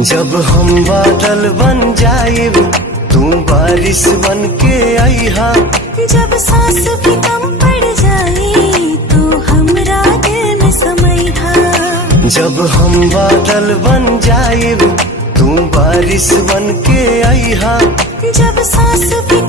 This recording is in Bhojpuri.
जब हम बादल बन जाएब तू बारिश बन के आईहा। जब सांस भी कम पड़ जाए तो हमरा दिल में समैहा। जब हम बादल बन जाएब तू बारिश बन के आईहा। जब सांस भी